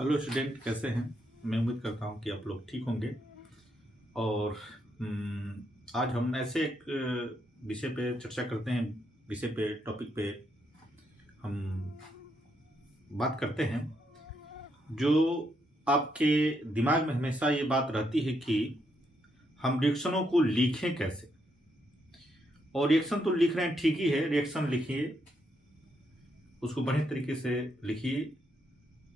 Hello student, कैसे हैं। मैं उम्मीद करता हूं कि आप लोग ठीक होंगे। और आज हम ऐसे एक विषय पे चर्चा करते हैं, विषय पे टॉपिक पे हम बात करते हैं जो आपके दिमाग में हमेशा ये बात रहती है कि हम रिएक्शनों को लिखें कैसे। और रिएक्शन तो लिख रहे हैं, ठीक ही है, रिएक्शन लिखिए, उसको बढ़िया तरीके से लिखिए,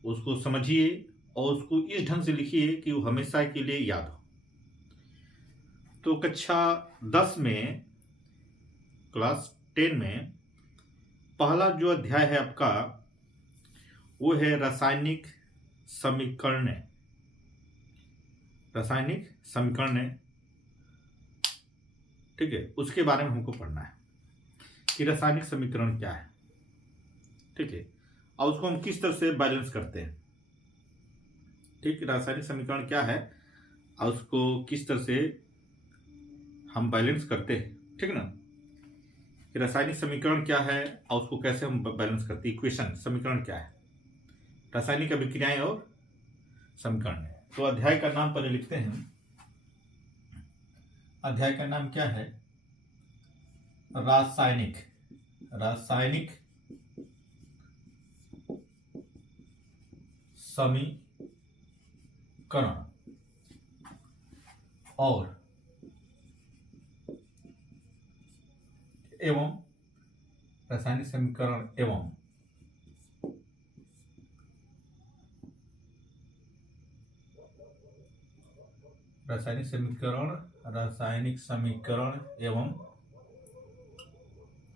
उसको समझिए और उसको इस ढंग से लिखिए कि वो हमेशा के लिए याद हो। तो कक्षा 10 में, क्लास 10 में पहला जो अध्याय है आपका वो है रासायनिक समीकरण। रासायनिक समीकरण, ठीक है, उसके बारे में हमको पढ़ना है कि रासायनिक समीकरण क्या है, ठीक है, और उसको हम किस तरह से बैलेंस करते हैं। ठीक, रासायनिक समीकरण क्या है और उसको किस तरह से हम बैलेंस करते हैं, ठीक ना। कि रासायनिक समीकरण क्या है और उसको कैसे हम बैलेंस करते हैं। इक्वेशन, समीकरण क्या है, रासायनिक अभिक्रियाएं और समीकरण। तो अध्याय का नाम पहले लिखते हैं। अध्याय का नाम क्या है? रासायनिक। रासायनिक समीकरण और एवं रासायनिक समीकरण एवं रासायनिक समीकरण एवं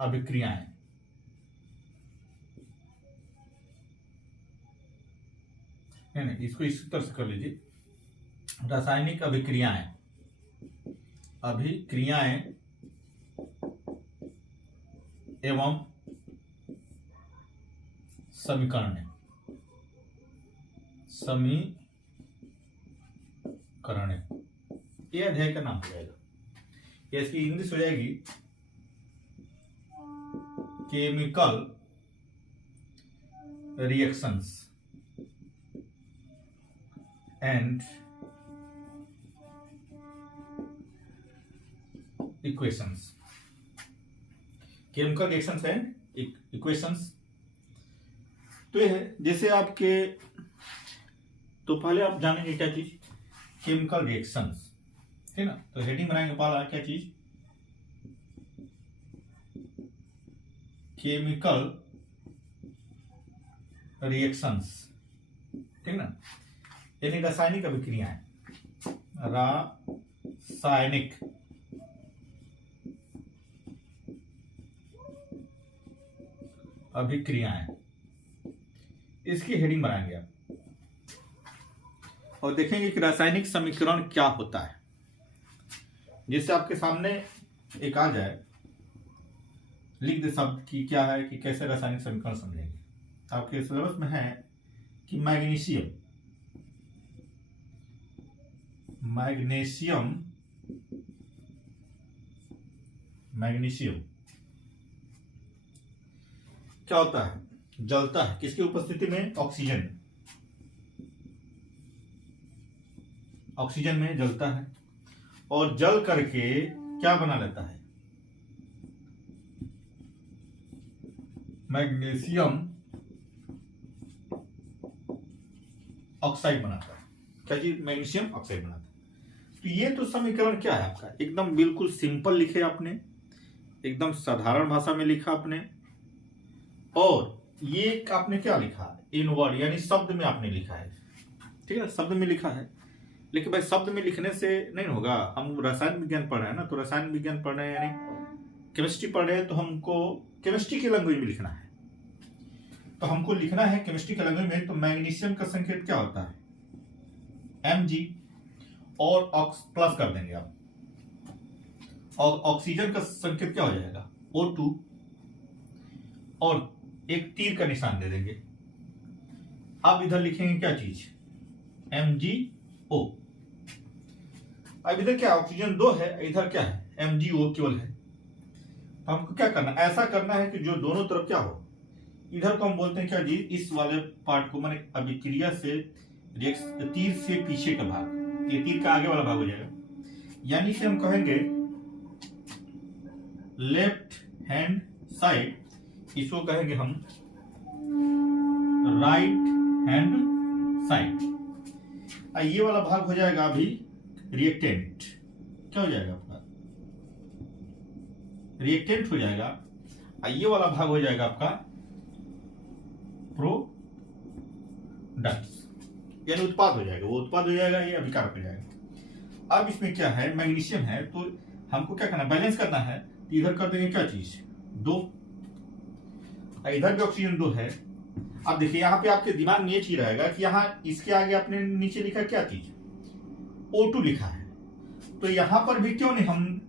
अभिक्रियाएं। नहीं, इसको इस तरह से कर लीजिए, रासायनिक अभिक्रियाएं। अभिक्रियाएं एवं समीकरण। समीकरण ये अध्याय का नाम हो जाएगा। ये इसकी इंग्लिश हो जाएगी chemical reactions and equations. Chemical reactions and equations. तो ये है जैसे आपके, तो पहले आप जानेंगे क्या चीज, केमिकल रिएक्शंस, ठीक ना। तो हेडिंग बनाएंगे पहला, क्या चीज, केमिकल रिएक्शंस, ठीक ना, यानी रासायनिक अभिक्रियाएं। रासायनिक अभिक्रियाएं, इसकी हेडिंग बनाएंगे आप और देखेंगे कि रासायनिक समीकरण क्या होता है। जिससे आपके सामने एक आ जाए, लिख दे शब्द की क्या है, कि कैसे रासायनिक समीकरण समझेंगे। आपके सिलेबस में है कि मैग्नीशियम, मैग्नीशियम मैग्नीशियम क्या होता है, जलता है किसकी उपस्थिति में, ऑक्सीजन। ऑक्सीजन में जलता है और जल करके क्या बना लेता है, मैग्नीशियम ऑक्साइड बनाता है। क्या चीज, मैग्नीशियम ऑक्साइड बनाता है। तो ये तो समीकरण क्या है आपका, एकदम बिल्कुल सिंपल लिखे आपने, एकदम साधारण भाषा में लिखा आपने। और ये आपने क्या लिखा, इन वर्ड, यानी शब्द में आपने लिखा है, ठीक है, शब्द में लिखा है। लेकिन भाई शब्द में लिखने से नहीं होगा, हम रसायन विज्ञान पढ़ रहे हैं ना, तो रसायन विज्ञान पढ़ रहे हैं यानी केमिस्ट्री पढ़ रहे हैं, तो हमको केमिस्ट्री के लैंग्वेज में लिखना है। तो हमको लिखना है केमिस्ट्री के लैंग्वेज में। तो मैग्नीशियम का संकेत क्या होता है, Mg, और ऑक्स प्लस कर देंगे आप, और ऑक्सीजन का संकेत क्या हो जाएगा, O2, और एक तीर का निशान दे देंगे। अब इधर लिखेंगे क्या चीज, MgO। अब इधर क्या, ऑक्सीजन 2 है, इधर क्या है, MgO केवल है। तो हमको क्या करना, ऐसा करना है कि जो दोनों तरफ क्या हो, इधर को हम बोलते हैं क्या जी, इस वाले पार्ट को माने अभिक्रिया से तीर से पीछे का भाग, ये तीर का आगे वाला भाग हो जाएगा, यानी कि हम कहेंगे लेफ्ट हैंड साइड, इसको कहेंगे हम राइट हैंड साइड। ये वाला भाग हो जाएगा अभी रिएक्टेंट, क्या हो जाएगा आपका, रिएक्टेंट हो जाएगा। ये वाला भाग हो जाएगा आपका प्रोडक्ट्स, यानी उत्पाद हो जाएगा, वो उत्पाद हो जाएगा, ये अभिकारक हो जाएगा। अब इसमें क्या है, मैग्नीशियम है, तो हमको क्या करना है, बैलेंस करना है। तो इधर कर देंगे क्या चीज, 2, इधर भी ऑक्सीजन 2 है। अब देखिए यहाँ पे आपके दिमाग में ये चीज रहेगा कि यहाँ इसके आगे आपने नीचे लिखा क्या चीज, O2 लिखा है, तो यहां पर भी क्यों नहीं हम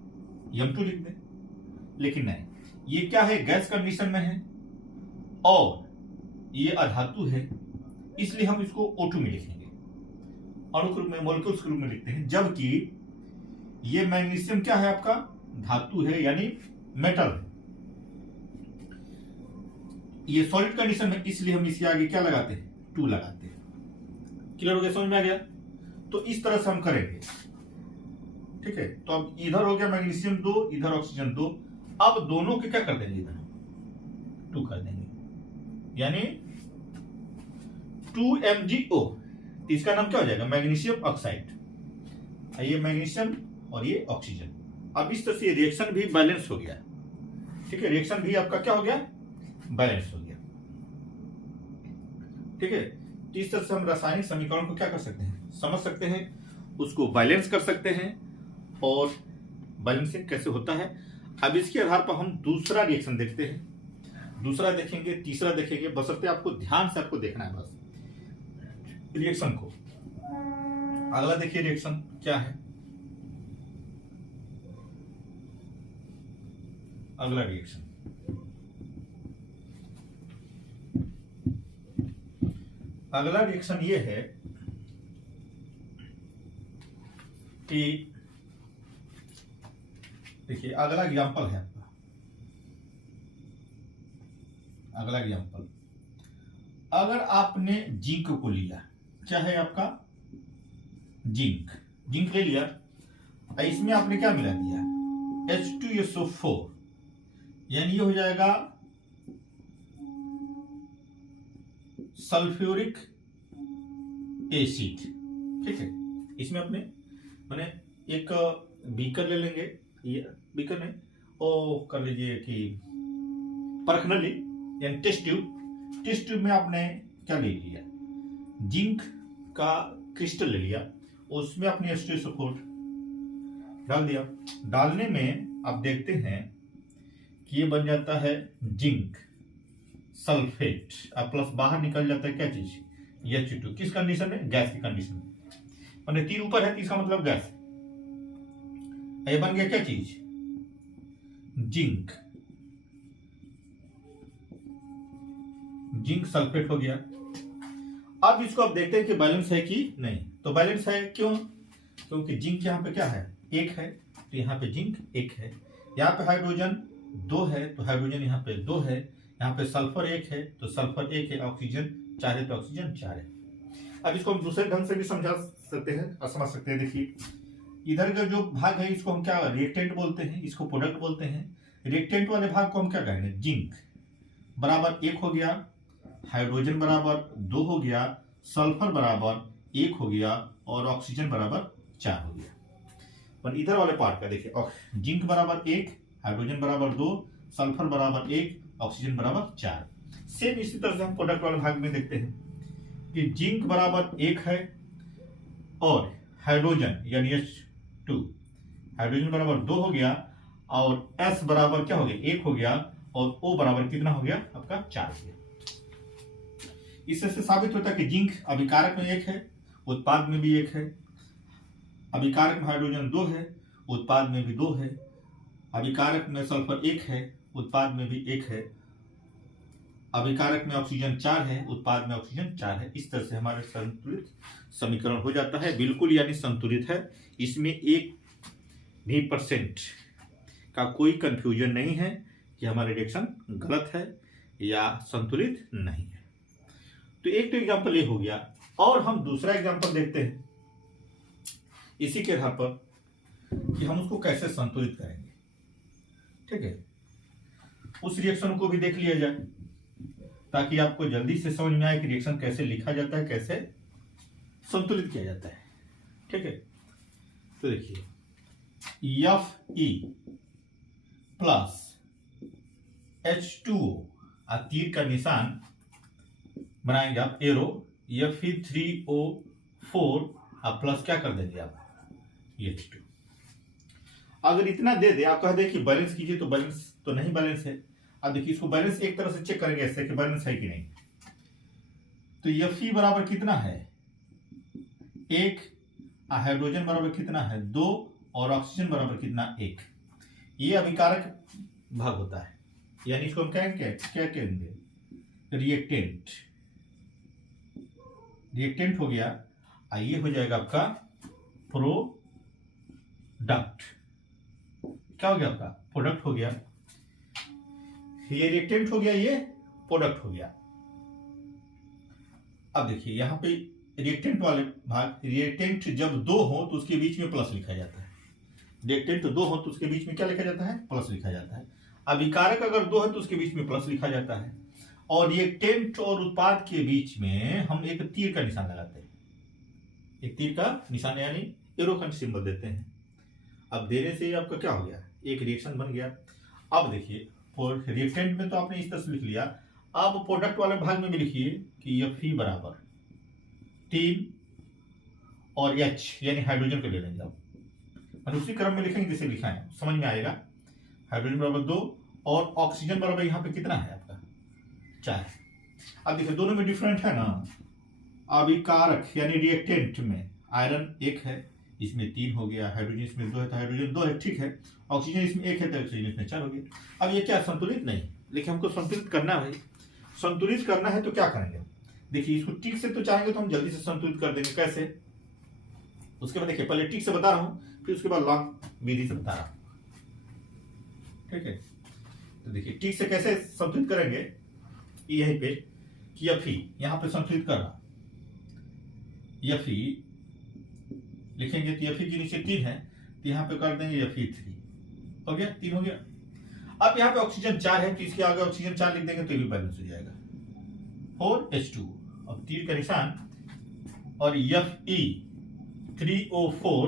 M2 लिख दें, लेकिन नहीं, ये क्या है, गैस कंडीशन में है और ये अधातु है, इसलिए हम इसको O2 में लिखेंगे, अणु के रूप में, मॉलिक्यूल्स के रूप में लिखते हैं। जबकि ये मैग्नीशियम क्या है, आपका धातु है, यानी मेटल है, ये सॉलिड कंडीशन में, इसलिए हम इसके आगे क्या लगाते हैं, 2 लगाते हैं। क्लियर हो गया, समझ में आ गया? तो इस तरह से हम करेंगे, ठीक है। तो अब इधर हो गया मैग्नीशियम 2, इधर ऑक्सीजन 2, अब दोनों के क्या कर देंगे, इधर 2 कर देंगे, यानी 2MgO, तो इसका नाम क्या हो जाएगा, मैग्नीशियम ऑक्साइड। ये मैग्नीशियम और ये ऑक्सीजन। अब इस तरह से रिएक्शन भी बैलेंस हो गया, ठीक है, रिएक्शन भी आपका क्या हो गया, बैलेंस हो गया, ठीक है। तो इस तरह से हम रासायनिक समीकरण को क्या कर सकते हैं, समझ सकते हैं, उसको बैलेंस कर सकते हैं, और बैलेंसिंग कैसे होता है। अब इसके आधार पर हम दूसरा रिएक्शन देखते हैं, दूसरा देखेंगे, तीसरा देखेंगे, बशर्ते आपको ध्यान से आपको देखना है बस रिएक्शन को। अगला देखिए रिएक्शन क्या है, अगला रिएक्शन, अगला रिएक्शन ये है कि देखिए अगला एग्जाम्पल है आपका, अगला एग्जाम्पल, अगर आपने जिंक को लिया, क्या है आपका जिंक, जिंक ले लिया, इसमें आपने क्या मिला दिया, H2SO4, यानी ये हो जाएगा सल्फ्यूरिक एसिड, ठीक है। इसमें अपने मैंने एक बीकर ले लेंगे, ये बीकर नहीं, ओ कर लीजिए कि परखनली, यानी टेस्ट ट्यूब, टेस्ट ट्यूब में आपने क्या ले लिया, जिंक का क्रिस्टल ले लिया, उसमें अपने H2SO4 डाल दिया। डालने में आप देखते हैं कि ये बन जाता है जिंक सल्फेट, अब प्लस बाहर निकल जाता है क्या चीज, H2, किस कंडीशन में, गैस की कंडीशन में, मैंने तीर ऊपर है, इसका मतलब गैस, ये बन गया क्या चीज, जिंक, जिंक सल्फेट हो गया। अब इसको आप देखते हैं कि बैलेंस है कि नहीं, तो बैलेंस है, क्यों, क्योंकि जिंक यहाँ पे क्या है, 1 है, तो यहाँ पे जिंक 1 है, यहाँ पे हाइड्रोजन 2 है, तो हाइड्रोजन यहाँ पे 2 है, यहाँ पे सल्फर 1 है, तो सल्फर 1 है, ऑक्सीजन 4 है, तो ऑक्सीजन 4 है। अब इसको हम दूसरे ढंग से भी समझा सकते हैं और समझ सकते हैं। देखिए इधर का जो भाग है इसको हम क्या रिएक्टेंट बोलते हैं, इसको प्रोडक्ट बोलते हैं। रिएक्टेंट वाले भाग को हम क्या कहेंगे, जिंक बराबर 1 हो गया, हाइड्रोजन बराबर 2 हो गया, सल्फर बराबर 1 हो गया, और ऑक्सीजन बराबर 4 हो गया। पर इधर वाले पार्ट का देखिए, जिंक बराबर 1, हाइड्रोजन बराबर 2, सल्फर बराबर 1, ऑक्सीजन बराबर 4। सेम इसी तरह से हम प्रोडक्ट वाले भाग में देखते हैं कि जिंक बराबर 1 है, और हाइड्रोजन यानी H2, हाइड्रोजन बराबर 2 हो गया, और S बराबर क्या हो गया, 1 हो गया, और O बराबर कितना हो गया आपका 4 हो गया। इससे साबित होता है कि जिंक अभिकारक में 1 है, उत्पाद में भी 1 है, अभिकारक में हाइड्रोजन 2 है, उत्पाद में भी 2 है, अभिकारक में सल्फर 1 है, उत्पाद में भी 1 है, अभिकारक में ऑक्सीजन 4 है, उत्पाद में ऑक्सीजन 4 है। इस तरह से हमारे संतुलित समीकरण हो जाता है, बिल्कुल यानी संतुलित है। इसमें 1% का कोई कंफ्यूजन नहीं है कि हमारा रिएक्शन गलत है या संतुलित नहीं है। तो एक तो एग्जाम्पल ये हो गया, और हम दूसरा एग्जाम्पल देखते हैं इसी के आधार पर कि हम उसको कैसे संतुलित करेंगे। ठीक है, उस रिएक्शन को भी देख लिया जाए ताकि आपको जल्दी से समझ में आए कि रिएक्शन कैसे लिखा जाता है, कैसे संतुलित किया जाता है। ठीक है, तो देखिए Fe प्लस H2O, तीर का निशान बनाएंगे आप, एरो, Fe3O4 प्लस क्या कर देंगे आप, H2। अगर इतना दे दे, आप कह दे कि बैलेंस कीजिए, तो बैलेंस तो नहीं बैलेंस है। अब देखिए इसको बैलेंस एक तरह से चेक करेंगे ऐसे कि बैलेंस है कि नहीं। तो Fe बराबर कितना है, 1, हाइड्रोजन बराबर कितना है, 2, और ऑक्सीजन बराबर कितना, 1। ये अभिकारक भाग होता है, यानी इसको हम कहेंगे क्या कहेंगे, रिएक्टेंट। रिएक्टेंट हो गया, ये हो जाएगा आपका प्रोडक्ट। क्या हो गया आपका, प्रोडक्ट हो गया। ये रिएक्टेंट हो गया, ये प्रोडक्ट हो गया। अब देखिए यहां पे रिएक्टेंट वाले भाग, रिएक्टेंट जब 2 हो तो उसके बीच में प्लस लिखा जाता है। रिएक्टेंट 2 हो तो उसके बीच में क्या लिखा जाता है, प्लस लिखा जाता है। अभिकारक अगर 2 है तो उसके बीच में प्लस लिखा जाता है। और रिएक्टेंट और उत्पाद के बीच में हम एक तीर का निशान लगाते हैं, एक तीर का निशान यानी एरो का सिंबल देते हैं। अब देने से आपका क्या हो गया, एक रिएक्शन बन गया। अब देखिए रिएक्टेंट में तो आपने इस तरह से लिख लिया, अब प्रोडक्ट वाले भाग में भी लिखिए कि Fe बराबर 3 और H यानी हाइड्रोजन को ले लेंगे आप, और उसी क्रम में लिखेंगे जैसे लिखा है, समझ में आएगा। हाइड्रोजन बराबर 2 और ऑक्सीजन बराबर यहाँ पे कितना है आपका, 4। अब देखिए दोनों में डिफरेंट है ना। अभिकारक यानी रिएक्टेंट में आयरन 1 है, इसमें 3 हो गया, हाइड्रोजन इसमें 2 है तो हाइड्रोजन 2 है, ठीक है। ऑक्सीजन इसमें 1 है तो ऑक्सीजन इसमें 4 हो गया। अब ये क्या संतुलित नहीं, लेकिन हमको संतुलित करना है भाई। संतुलित करना है तो क्या करेंगे, देखिए इसको टिक से तो चाहेंगे तो हम जल्दी से संतुलित कर देंगे, कैसे, उसके बाद देखिए पहले टिक से बता रहा हूं, फिर उसके बाद लॉग विधि से बता रहा हूं। ठीक है, तो देखिए टिक से कैसे संतुलित करेंगे, यहीं पे कि Fe यहां पे संतुलित कर रहा, Fe लिखेंगे तो Fe के नीचे 3 है तो यहां पे कर देंगे Fe3, हो गया, 3 हो गया। अब यहाँ पे ऑक्सीजन 4 है तो इसके आगे ऑक्सीजन 4 लिख देंगे तो ये भी बैलेंस हो जाएगा, 4H2। अब तीर का निशान और Fe3O4।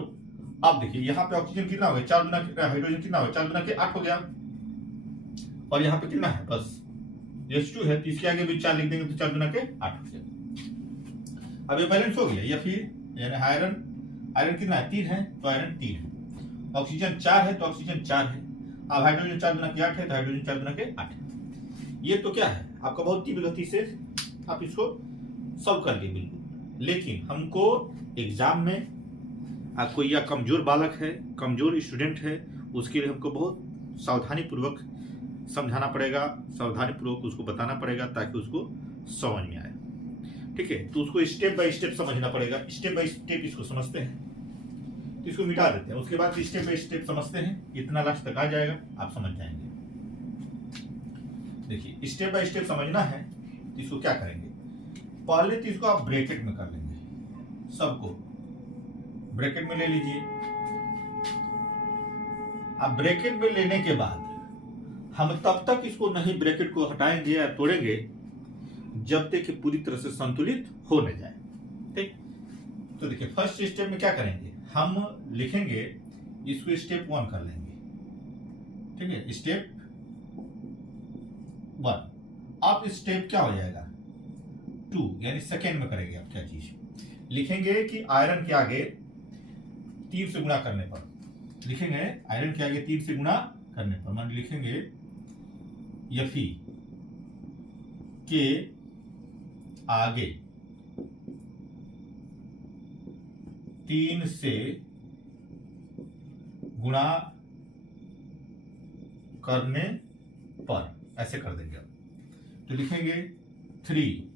अब देखिए यहाँ पे ऑक्सीजन कितना हो गया, 4 गुना, हाइड्रोजन कितना हो गया, 4 गुना के 8 हो गया, और यहाँ पे कितना है बस H2 है तो इसके आगे भी 4 लिख देंगे तो 4 गुना के 8 हो गया। अब ये बैलेंस हो गया। Fe यानी आयरन कितना है, 3 है तो आयरन 3 है, ऑक्सीजन 4 है तो ऑक्सीजन 4 है। अब हाइड्रोजन 4 गुना के 8 है तो हाइड्रोजन 4 गुना के 8 है। ये तो क्या है आपका, बहुत तीव्र गति से आप इसको सॉल्व कर लिए बिल्कुल। लेकिन हमको एग्जाम में कोई या कमजोर बालक है, कमजोर स्टूडेंट है, उसके लिए हमको बहुत सावधानी पूर्वक समझाना पड़ेगा, सावधानी पूर्वक उसको बताना पड़ेगा ताकि उसको समझ में आए। ठीक है, तो उसको स्टेप बाय स्टेप समझना पड़ेगा। स्टेप बाय स्टेप इसको समझते हैं तो इसको मिटा देते हैं, उसके बाद स्टेप बाय स्टेप समझते हैं, इतना लास्ट तक आ जाएगा, आप समझ जाएंगे। देखिए स्टेप बाय स्टेप समझना है तो इसको क्या करेंगे, पहले तो इसको आप ब्रैकेट में कर लेंगे, सबको ब्रैकेट में ले लीजिए। अब ब्रैकेट में लेने के बाद हम तब तक इसको नहीं ब्रैकेट को हटाएंगे या तोड़ेंगे जब तक कि पूरी तरह से संतुलित हो न जाए। ठीक, तो देखिए फर्स्ट स्टेप में क्या करेंगे, हम लिखेंगे इसको स्टेप 1 कर लेंगे। ठीक है, स्टेप 1। अब स्टेप क्या हो जाएगा, 2 यानी सेकेंड में करेंगे। आप क्या चीज लिखेंगे कि आयरन के आगे 3 से गुणा करने पर, लिखेंगे आयरन के आगे 3 से गुणा करने पर, मान लिखेंगे Fe के आगे 3 से गुणा करने पर, ऐसे कर देंगे आप। तो लिखेंगे 3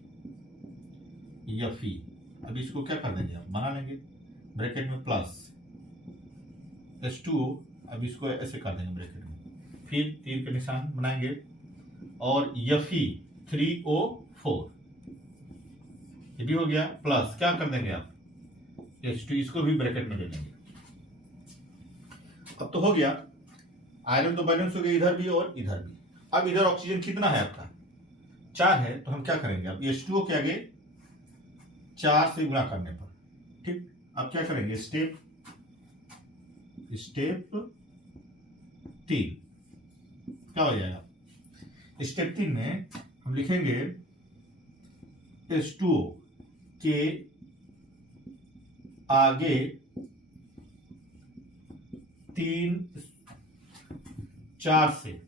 Fe। अब इसको क्या कर देंगे आप, बना लेंगे ब्रैकेट में प्लस H2O। अब इसको ऐसे कर देंगे ब्रैकेट में, फिर तीर के निशान बनाएंगे और Fe 3O4, ये भी हो गया। प्लस क्या कर देंगे आप, H2, इसको भी ब्रैकेट में ले लेंगे। अब तो हो गया, आयरन तो बैलेंस हो गया इधर भी और इधर भी। अब इधर ऑक्सीजन कितना है आपका, 4 है, तो हम क्या करेंगे, अब H2O के आगे 4 से गुणा करने पर, ठीक। अब क्या करेंगे, स्टेप 3 क्या हो जाएगा, स्टेप 3 में हम लिखेंगे H2O के आगे 4 से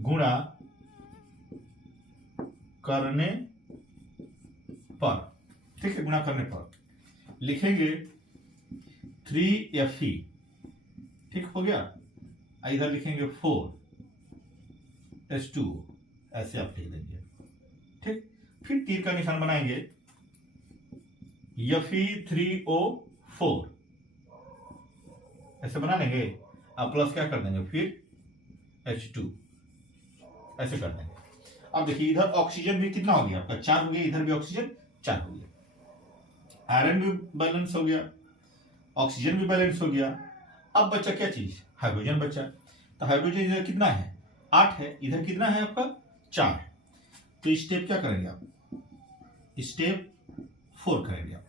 गुणा करने पर, ठीक है, गुणा करने पर लिखेंगे 3Fe, ठीक हो गया। इधर लिखेंगे 4H2O, ऐसे आप लिख देंगे, ठीक। फिर तीर का निशान बनाएंगे, Fe3O4 ऐसे बना लेंगे। अब प्लस क्या कर देंगे, फिर H2 ऐसे कर देंगे। अब देखिए इधर ऑक्सीजन भी कितना हो गया आपका, 4 हो गया, इधर भी ऑक्सीजन 4 हो गया। आयरन भी बैलेंस हो गया, ऑक्सीजन भी बैलेंस हो गया। अब बचा क्या चीज, हाइड्रोजन बचा। तो हाइड्रोजन इधर कितना है, 8 है, इधर कितना है आपका 4 है। तो स्टेप क्या करेंगे आप, स्टेप 4 करेंगे आप।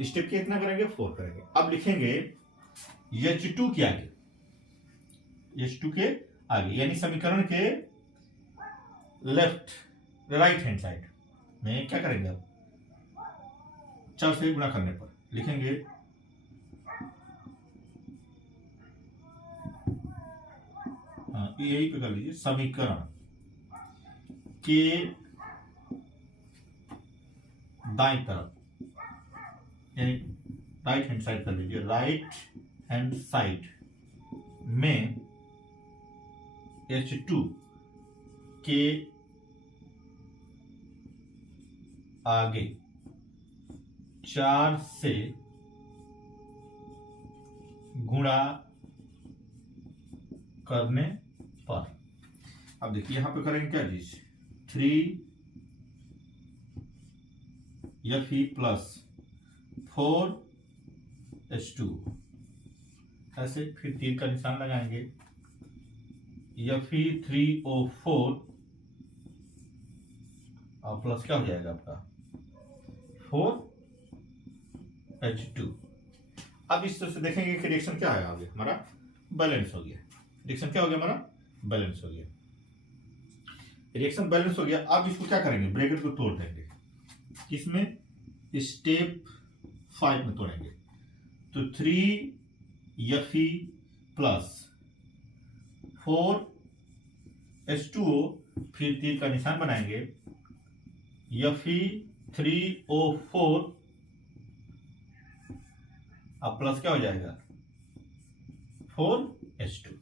स्टेप कितना करेंगे, 4 करेंगे। अब लिखेंगे H2 के आगे, H2 के आगे, यानी समीकरण के लेफ्ट राइट हैंड साइड में क्या करेंगे आप, 4 से गुणा करने पर लिखेंगे यही पे कर लीजिए, समीकरण के दाईं तरफ, यानी राइट हैंड साइड कर लीजिए, राइट हैंड साइड में H2 के आगे 4 से गुणा करने पर। अब देखिए यहां पे करेंगे क्या चीज, 3Fe प्लस 4H2 ऐसे, फिर तीर का निशान लगाएंगे, Fe3O4 और प्लस क्या हो जाएगा आपका 4H2। अब इस तरह से देखेंगे कि रिएक्शन क्या आएगा, आगे हमारा बैलेंस हो गया। रिएक्शन क्या हो गया, हमारा बैलेंस हो गया। रिएक्शन बैलेंस हो गया। अब इसको क्या करेंगे, ब्रैकेट को तोड़ देंगे, किसमें, स्टेप 5 में तोड़ेंगे। तो 3Fe प्लस 4H2O, फिर तीर का निशान बनाएंगे, Fe3O4 अब प्लस क्या हो जाएगा 4H2।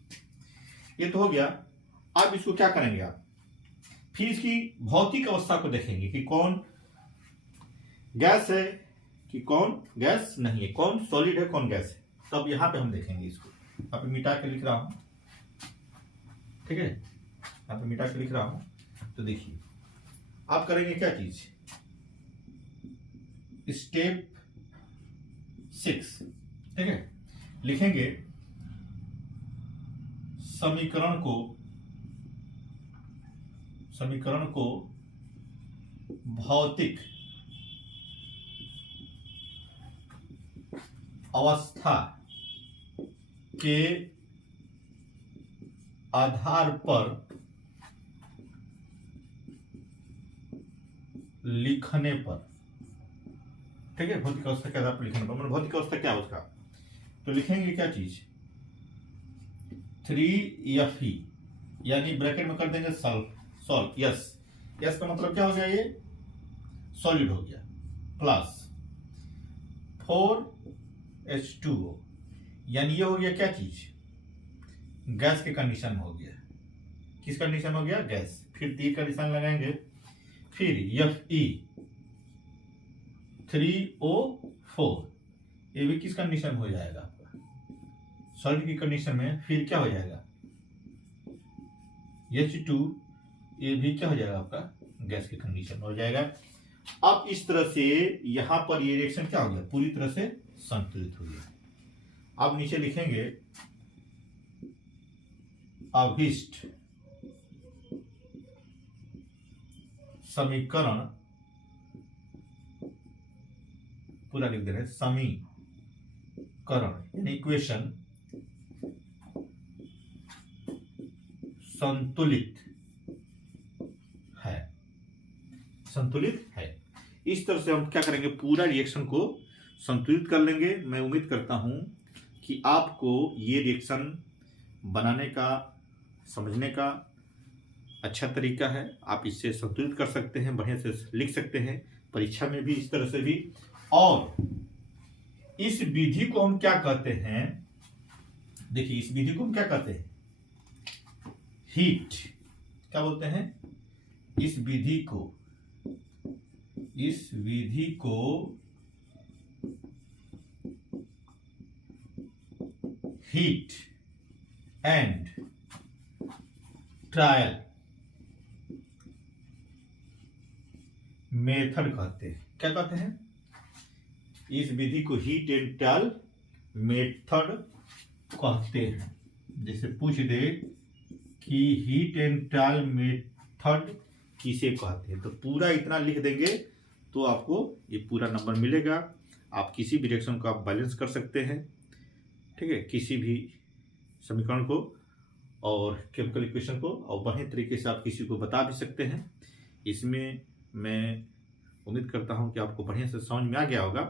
ये तो हो गया। अब इसको क्या करेंगे आप, फिर इसकी भौतिक अवस्था को देखेंगे कि कौन गैस है कि कौन गैस नहीं है, कौन सॉलिड है कौन गैस है। तब यहां पे हम देखेंगे इसको। यहाँ पे मिटा के लिख रहा हूं, ठीक है, यहाँ पे मिटा के लिख रहा हूं। तो देखिए आप करेंगे क्या चीज, स्टेप 6, ठीक है, लिखेंगे समीकरण को भौतिक अवस्था के आधार पर लिखने पर, ठीक है, भौतिक अवस्था के आधार पर लिखने पर, मतलब भौतिक अवस्था क्या है उसका, तो लिखेंगे क्या चीज 3Fe, यानी ब्रैकेट में कर देंगे सॉल्व, यस का मतलब क्या हो गया, ये सॉलिड हो गया, प्लस 4H2O, यानी ये हो गया क्या चीज, गैस के कंडीशन हो गया। किस कंडीशन हो गया, गैस। फिर तीर का निशान लगाएंगे, फिर Fe3O4, ये भी किस कंडीशन हो जाएगा आपका, सॉलिड की कंडीशन में। फिर क्या हो जाएगा H2 ये भी क्या हो जाएगा आपका, गैस की कंडीशन हो जाएगा। अब इस तरह से यहां पर ये रिएक्शन क्या हो गया, पूरी तरह से संतुलित हो गया। अब नीचे लिखेंगे अभिष्ट समीकरण, पूरा लिख दे रहे हैं, समीकरण यानी इक्वेशन संतुलित है, संतुलित है। इस तरह से हम क्या करेंगे, पूरा रिएक्शन को संतुलित कर लेंगे। मैं उम्मीद करता हूं कि आपको ये रिएक्शन बनाने का, समझने का अच्छा तरीका है। आप इससे संतुलित कर सकते हैं, बढ़िया से लिख सकते हैं परीक्षा में भी इस तरह से भी। और इस विधि को हम क्या कहते हैं, देखिए इस विधि को हम क्या कहते हैं, हीट, क्या बोलते हैं, इस विधि को हीट एंड ट्रायल मेथड कहते हैं। क्या कहते हैं, इस विधि को हीट एंड ट्रायल मेथड कहते हैं। जैसे पूछ दे कि हीट एंड ट्रायल मेथड किसे कहते हैं, तो पूरा इतना लिख देंगे तो आपको ये पूरा नंबर मिलेगा। आप किसी भी रिएक्शन को आप बैलेंस कर सकते हैं, ठीक है, किसी भी समीकरण को और केमिकल इक्वेशन को, और बढ़िया तरीके से आप किसी को बता भी सकते हैं। इसमें मैं उम्मीद करता हूं कि आपको बढ़िया से समझ में आ गया होगा,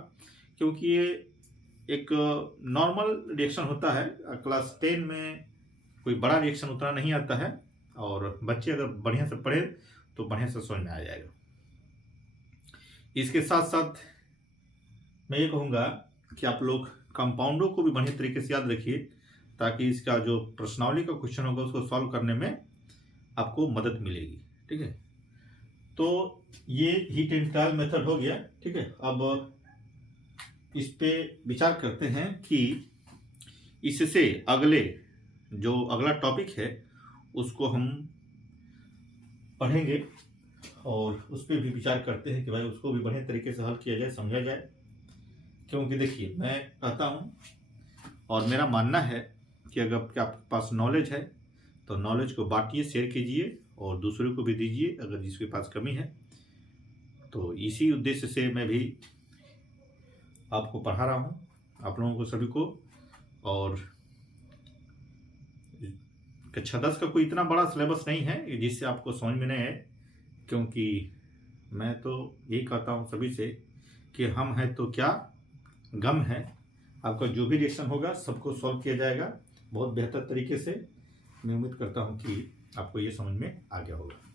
क्योंकि ये एक नॉर्मल रिएक्शन होता है। क्लास 10 में कोई बड़ा रिएक्शन उतना नहीं आता है, और बच्चे अगर बढ़िया से पढ़े तो बढ़िया से समझ में आ जाएगा। इसके साथ साथ मैं ये कहूँगा कि आप लोग कंपाउंडों को भी बढ़िया तरीके से याद रखिए, ताकि इसका जो प्रश्नावली का क्वेश्चन होगा उसको सॉल्व करने में आपको मदद मिलेगी। ठीक है, तो ये हीट एंड ट्रायल मेथड हो गया। ठीक है, अब इस पे विचार करते हैं कि इससे जो अगला टॉपिक है उसको हम पढ़ेंगे, और उस पर भी विचार करते हैं कि भाई उसको भी बढ़िया तरीके से हल किया जाए, समझा जाए। क्योंकि देखिए, मैं कहता हूँ और मेरा मानना है कि अगर आपके पास नॉलेज है तो नॉलेज को बांटिए, शेयर कीजिए और दूसरों को भी दीजिए अगर जिसके पास कमी है। तो इसी उद्देश्य से मैं भी आपको पढ़ा रहा हूँ, आप लोगों को सभी को। और कक्षा 10 का कोई इतना बड़ा सिलेबस नहीं है जिससे आपको समझ में नहीं आए, क्योंकि मैं तो यही कहता हूँ सभी से कि हम हैं तो क्या गम है। आपका जो भी रिएक्शन होगा सबको सॉल्व किया जाएगा बहुत बेहतर तरीके से। मैं उम्मीद करता हूँ कि आपको ये समझ में आ गया होगा।